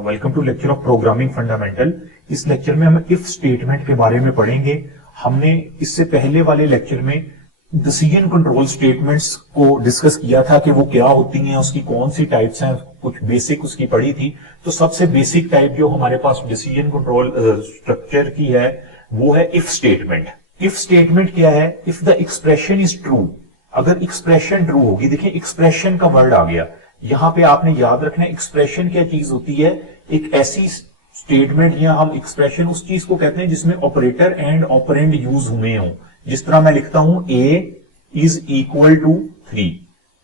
Welcome to lecture of programming fundamental. इस लेक्चर में हम इफ स्टेटमेंट के बारे में पढ़ेंगे। हमने इससे पहले वाले लेक्चर में डिसीजन कंट्रोल स्टेटमेंट्स को डिस्कस किया था कि वो क्या होती हैं, उसकी कौन सी टाइप्स हैं, कुछ बेसिक उसकी पढ़ी थी। तो सबसे बेसिक टाइप जो हमारे पास डिसीजन कंट्रोल स्ट्रक्चर की है वो है इफ स्टेटमेंट। इफ स्टेटमेंट क्या है? If the expression is true, अगर एक्सप्रेशन ट्रू होगी। देखिए एक्सप्रेशन का वर्ड आ गया यहां पे, आपने याद रखना है एक्सप्रेशन क्या चीज होती है। एक ऐसी स्टेटमेंट या हम एक्सप्रेशन उस चीज को कहते हैं जिसमें ऑपरेटर एंड ऑपरेंड यूज हुए हों। जिस तरह मैं लिखता हूं a is equal to 3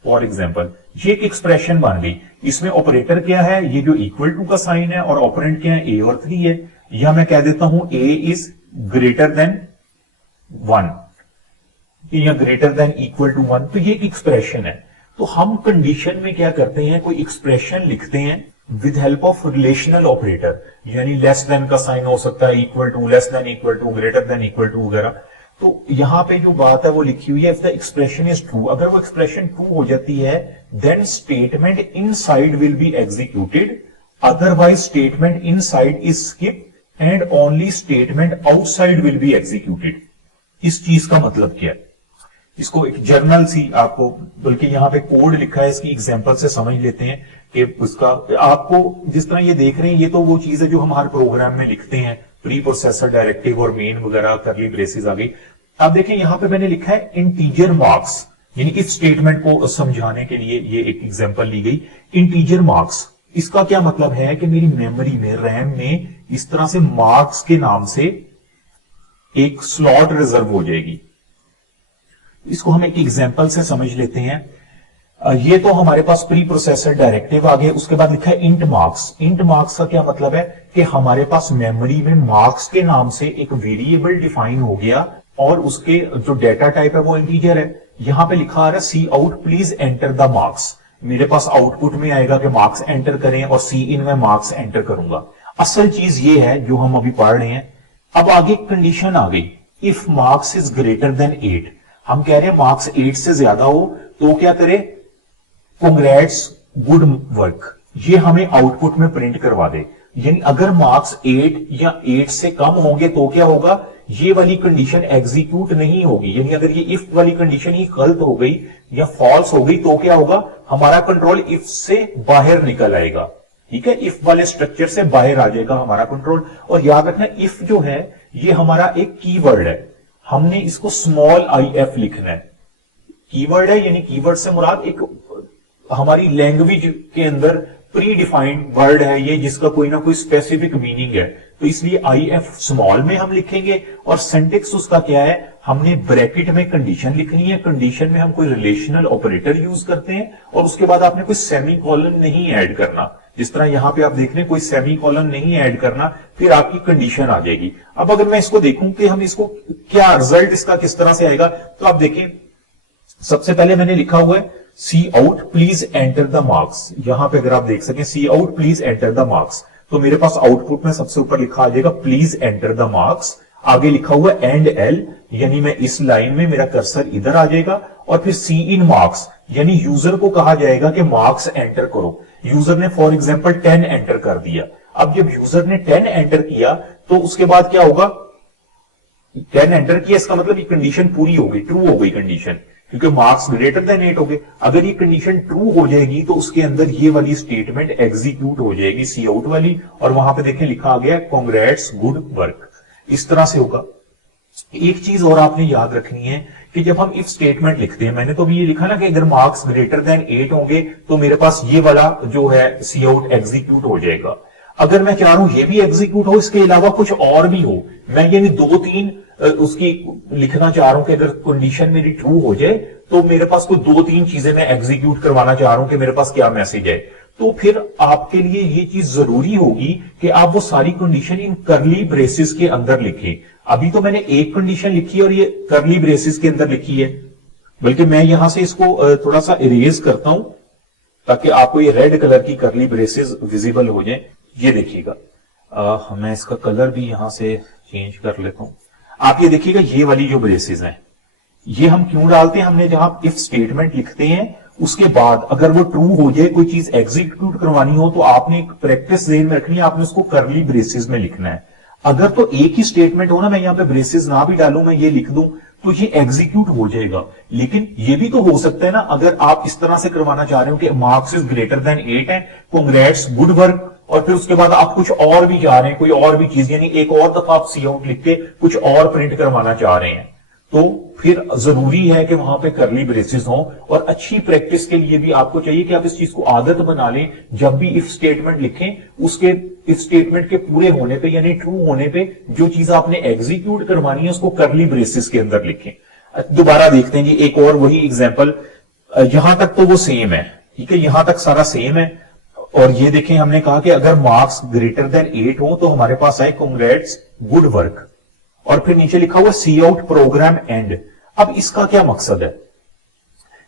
for example, ये एक एक्सप्रेशन बन गई। इसमें ऑपरेटर क्या है, ये जो इक्वल टू का साइन है, और ऑपरेंड क्या है, a और 3 है। या मैं कह देता हूं a इज ग्रेटर देन 1 या ग्रेटर देन इक्वल टू 1, तो ये एक एक्सप्रेशन है। तो हम कंडीशन में क्या करते हैं, कोई एक्सप्रेशन लिखते हैं with help of relational operator, यानी लेस देन का साइन हो सकता है, equal to, less than equal to, greater than equal to वगैरह। तो यहां पे जो बात है वो लिखी हुई है if the expression is true. अगर वो एक्सप्रेशन ट्रू हो जाती है then statement inside will be executed, otherwise statement inside is skip and only statement outside will be executed. इस चीज का मतलब क्या है, इसको एक जर्नल सी आपको, बल्कि यहां पे कोड लिखा है, इसकी एग्जांपल से समझ लेते हैं कि उसका आपको जिस तरह ये देख रहे हैं ये तो वो चीज है जो हम हर प्रोग्राम में लिखते हैं, प्री प्रोसेसर डायरेक्टिव और मेन वगैरह, करली ब्रेसेस आ गई। अब देखें यहां पे मैंने लिखा है इंटीजर मार्क्स, यानी इस स्टेटमेंट को समझाने के लिए ये एक एग्जांपल ली गई। इंटीजर मार्क्स, इसका क्या मतलब है कि मेरी मेमोरी में, रैम में इस तरह से मार्क्स के नाम से एक स्लॉट रिजर्व हो जाएगी। इसको हम एक एग्जांपल से समझ लेते हैं। ये तो हमारे पास प्री प्रोसेसर डायरेक्टिव आ गए। उसके बाद लिखा है इंट मार्क्स। इंट मार्क्स का क्या मतलब है कि हमारे पास मेमोरी में मार्क्स के नाम से एक वेरिएबल डिफाइन हो गया और उसके जो डेटा टाइप है वो इंटीजर है। यहां पे लिखा आ रहा है C out please enter the marks. मेरे पास आउटपुट में आएगा कि मार्क्स एंटर करें और सी इन में मार्क्स एंटर करूंगा। असल चीज ये है जो हम अभी पढ़ रहे हैं। अब आगे कंडीशन आ गई, if marks is greater than 8। हम कह रहे हैं मार्क्स 8 से ज्यादा हो तो क्या करें, कांग्रेट्स गुड वर्क, ये हमें आउटपुट में प्रिंट करवा दे। यानी अगर मार्क्स 8 या 8 से कम होंगे तो क्या होगा, ये वाली कंडीशन एग्जीक्यूट नहीं होगी। यानी अगर ये इफ वाली कंडीशन ही गलत हो गई या फॉल्स हो गई तो क्या होगा, हमारा कंट्रोल इफ से बाहर निकल आएगा। ठीक है, इफ वाले स्ट्रक्चर से बाहर आ जाएगा हमारा कंट्रोल। और याद रखना इफ जो है ये हमारा एक कीवर्ड है, हमने इसको स्मॉल आई एफ लिखना है। कीवर्ड है यानी कीवर्ड से मुराद एक हमारी लैंग्वेज के अंदर प्री डिफाइंड वर्ड है ये, जिसका कोई ना कोई स्पेसिफिक मीनिंग है। तो इसलिए आई एफ स्मॉल में हम लिखेंगे। और सिंटेक्स उसका क्या है, हमने ब्रैकेट में कंडीशन लिखनी है। कंडीशन में हम कोई रिलेशनल ऑपरेटर यूज करते हैं और उसके बाद आपने कोई सेमी कॉलन नहीं ऐड करना। जिस तरह यहां पे आप देख रहे हैं कोई सेमी कॉलन नहीं ऐड करना, फिर आपकी कंडीशन आ जाएगी। अब अगर मैं इसको देखूं कि हम इसको क्या रिजल्ट इसका किस तरह से आएगा, तो आप देखें सबसे पहले मैंने लिखा हुआ है C out please enter the marks. यहां पे अगर आप देख सकें C out please enter the marks, तो मेरे पास आउटपुट में सबसे ऊपर लिखा आ जाएगा प्लीज एंटर द मार्क्स। आगे लिखा हुआ एंड एल, यानी मैं इस लाइन में मेरा कर्सर इधर आ जाएगा। और फिर सी इन मार्क्स, यानी यूजर को कहा जाएगा कि मार्क्स एंटर करो। यूजर ने फॉर एग्जांपल 10 एंटर कर दिया। अब जब यूजर ने 10 एंटर किया तो उसके बाद क्या होगा, 10 एंटर किया इसका मतलब ये कंडीशन पूरी हो गई, ट्रू हो गई कंडीशन, क्योंकि मार्क्स ग्रेटर देन 8 हो गए। अगर ये कंडीशन ट्रू हो जाएगी तो उसके अंदर ये वाली स्टेटमेंट एग्जीक्यूट हो जाएगी, सी आउट वाली, और वहां पे देखें लिखा आ गया कांग्रेट्स गुड वर्क। इस तरह से होगा। एक चीज और आपने याद रखनी है कि जब हम इफ स्टेटमेंट लिखते हैं, मैंने तो भी ये लिखा ना कि अगर मार्क्स ग्रेटर देन 8 होंगे तो मेरे पास ये वाला जो है सी आउट एग्जीक्यूट हो जाएगा। अगर मैं चाह रहा हूं ये भी एग्जीक्यूट हो, इसके अलावा कुछ और भी हो, मैं यानी 2-3 उसकी लिखना चाह रहा हूं कि अगर कंडीशन मेरी ट्रू हो जाए तो मेरे पास कोई 2-3 चीजें मैं एग्जीक्यूट करवाना चाह रहा हूं कि मेरे पास क्या मैसेज है, तो फिर आपके लिए ये चीज जरूरी होगी कि आप वो सारी कंडीशन इन करली ब्रेसेस के अंदर लिखें। अभी तो मैंने एक कंडीशन लिखी और ये करली ब्रेसेस के अंदर लिखी है, बल्कि मैं यहां से इसको थोड़ा सा इरेज करता हूं ताकि आपको ये रेड कलर की करली ब्रेसेस विजिबल हो जाए। ये देखिएगा, मैं इसका कलर भी यहां से चेंज कर लेता हूं। आप ये देखिएगा ये वाली जो ब्रेसेस हैं ये हम क्यों डालते हैं, हमने जहां इफ स्टेटमेंट लिखते हैं उसके बाद अगर वो ट्रू हो जाए, कोई चीज एग्जीक्यूट करवानी हो, तो आपने एक प्रैक्टिस ज़हन में रखनी है, आपने उसको करली ब्रेसेस में लिखना है। अगर तो एक ही स्टेटमेंट हो ना, मैं यहां पे ब्रेसेस ना भी डालूं, मैं ये लिख दूं, तो ये एग्जीक्यूट हो जाएगा। लेकिन ये भी तो हो सकता है ना, अगर आप इस तरह से करवाना चाह रहे हो कि मार्क्स इज ग्रेटर देन 8 है, कांग्रेट्स, गुड वर्क, और फिर उसके बाद आप कुछ और भी चाह रहे हैं, कोई और भी चीज, यानी एक और दफा आप सी आउट लिख के कुछ और प्रिंट करवाना चाह रहे हैं, तो फिर जरूरी है कि वहां पे करली ब्रेसेस हो। और अच्छी प्रैक्टिस के लिए भी आपको चाहिए कि आप इस चीज को आदत बना लें, जब भी इफ स्टेटमेंट लिखें, उसके इफ स्टेटमेंट के पूरे होने पे यानी ट्रू होने पे जो चीज आपने एग्जीक्यूट करवानी है उसको करली ब्रेसेस के अंदर लिखें। दोबारा देखते हैं जी एक और वही एग्जाम्पल। यहां तक तो वो सेम है, ठीक है, यहां तक सारा सेम है। और ये देखें, हमने कहा कि अगर मार्क्स ग्रेटर देन 8 हो तो हमारे पास आए कांग्रेट्स, गुड वर्क, और फिर नीचे लिखा हुआ सी आउट प्रोग्राम एंड। अब इसका क्या मकसद है?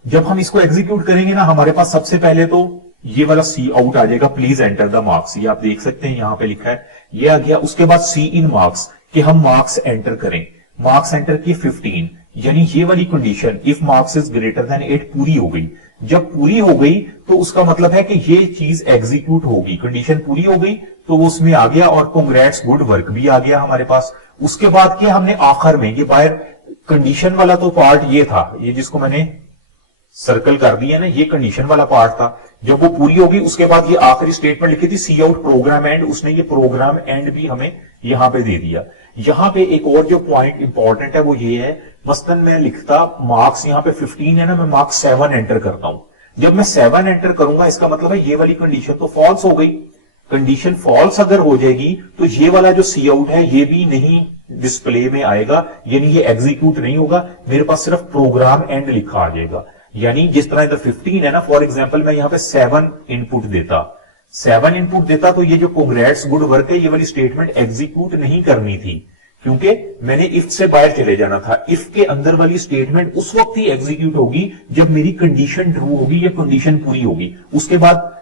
जब हम इसको एग्जीक्यूट करेंगे ना, हमारे पास सबसे पहले तो ये वाला सी आउट आ जाएगा, प्लीज एंटर द मार्क्स, ये आप देख सकते हैं यहां पे लिखा है, ये आ गया। उसके बाद सी इन मार्क्स, कि हम मार्क्स एंटर करें, मार्क्स एंटर किए 15, यानी ये वाली condition if marks is greater than 8 पूरी हो गई। जब पूरी हो गई तो उसका मतलब है कि ये चीज एग्जीक्यूट होगी, कंडीशन पूरी हो गई तो वो उसमें आ गया, और कांग्रेट्स, गुड वर्क भी आ गया हमारे पास। उसके बाद क्या हमने आखिर में, ये बाहर कंडीशन वाला तो पार्ट ये था, ये जिसको मैंने सर्कल कर दिया ना, ये कंडीशन वाला पार्ट था। जब वो पूरी होगी उसके बाद ये आखिरी स्टेटमेंट लिखी थी सी आउट प्रोग्राम एंड, उसने ये प्रोग्राम एंड भी हमें यहां पे दे दिया। यहां पे एक और जो पॉइंट इंपॉर्टेंट है वो ये है, मसलन मैं लिखता मार्क्स यहां पे 15 है ना, मैं मार्क्स 7 एंटर करता हूं। जब मैं 7 एंटर करूंगा इसका मतलब है ये वाली कंडीशन तो फॉल्स हो गई। कंडीशन फॉल्स अगर हो जाएगी तो ये वाला जो सी आउट है ये भी नहीं डिस्प्ले में आएगा, यानी ये एग्जीक्यूट नहीं होगा, मेरे पास सिर्फ प्रोग्राम एंड लिखा आ जाएगा। यानी जिस तरह इधर 15 है ना, फॉर एग्जांपल मैं यहां पे 7 इनपुट देता, 7 इनपुट देता, तो ये जो कांग्रेट्स, गुड वर्क है, ये वाली स्टेटमेंट एग्जीक्यूट नहीं करनी थी, क्योंकि मैंने इफ से बाहर चले जाना था। इफ के अंदर वाली स्टेटमेंट उस वक्त ही एग्जीक्यूट होगी जब मेरी कंडीशन ट्रू होगी या कंडीशन पूरी होगी। उसके बाद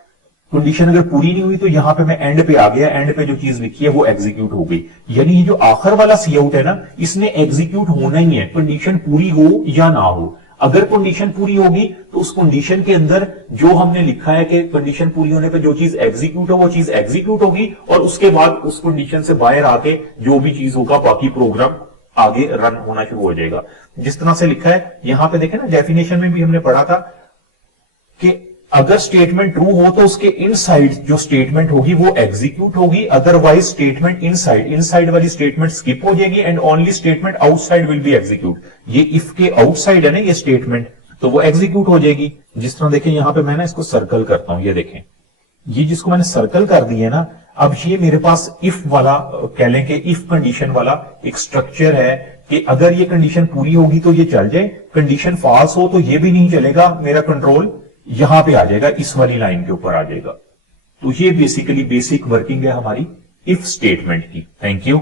कंडीशन अगर पूरी नहीं हुई तो यहां पे मैं एंड पे आ गया, एंड पे जो चीज लिखी है वो एग्जीक्यूट हो गई। यानी ये जो आखिर वाला सी आउट है ना, इसने एग्जीक्यूट होना ही है, कंडीशन पूरी हो या ना हो। अगर कंडीशन पूरी होगी तो उस कंडीशन के अंदर जो हमने लिखा है कि कंडीशन पूरी होने पे जो चीज एग्जीक्यूट हो वो चीज एग्जीक्यूट होगी, और उसके बाद उस कंडीशन से बाहर आके जो भी चीज होगा बाकी प्रोग्राम आगे रन होना शुरू हो जाएगा। जिस तरह से लिखा है यहां पे देखें ना, डेफिनेशन में भी हमने पढ़ा था कि अगर स्टेटमेंट ट्रू हो तो उसके इनसाइड जो स्टेटमेंट होगी वो एग्जीक्यूट होगी, अदरवाइज स्टेटमेंट इनसाइड वाली स्टेटमेंट स्किप हो जाएगी and only statement outside will B execute. ये इफ के आउटसाइड है ना ये स्टेटमेंट, तो वो एग्जीक्यूट हो जाएगी। जिस तरह देखें यहां पे मैं ना इसको सर्कल करता हूं, ये देखें, ये जिसको मैंने सर्कल कर दिया ना, अब ये मेरे पास इफ वाला कह लें कि इफ कंडीशन वाला एक स्ट्रक्चर है कि अगर ये कंडीशन पूरी होगी तो ये चल जाए, कंडीशन फॉल्स हो तो ये भी नहीं चलेगा, मेरा कंट्रोल यहां पे आ जाएगा, इस वाली लाइन के ऊपर आ जाएगा। तो ये बेसिकली बेसिक वर्किंग है हमारी इफ स्टेटमेंट की। Thank you.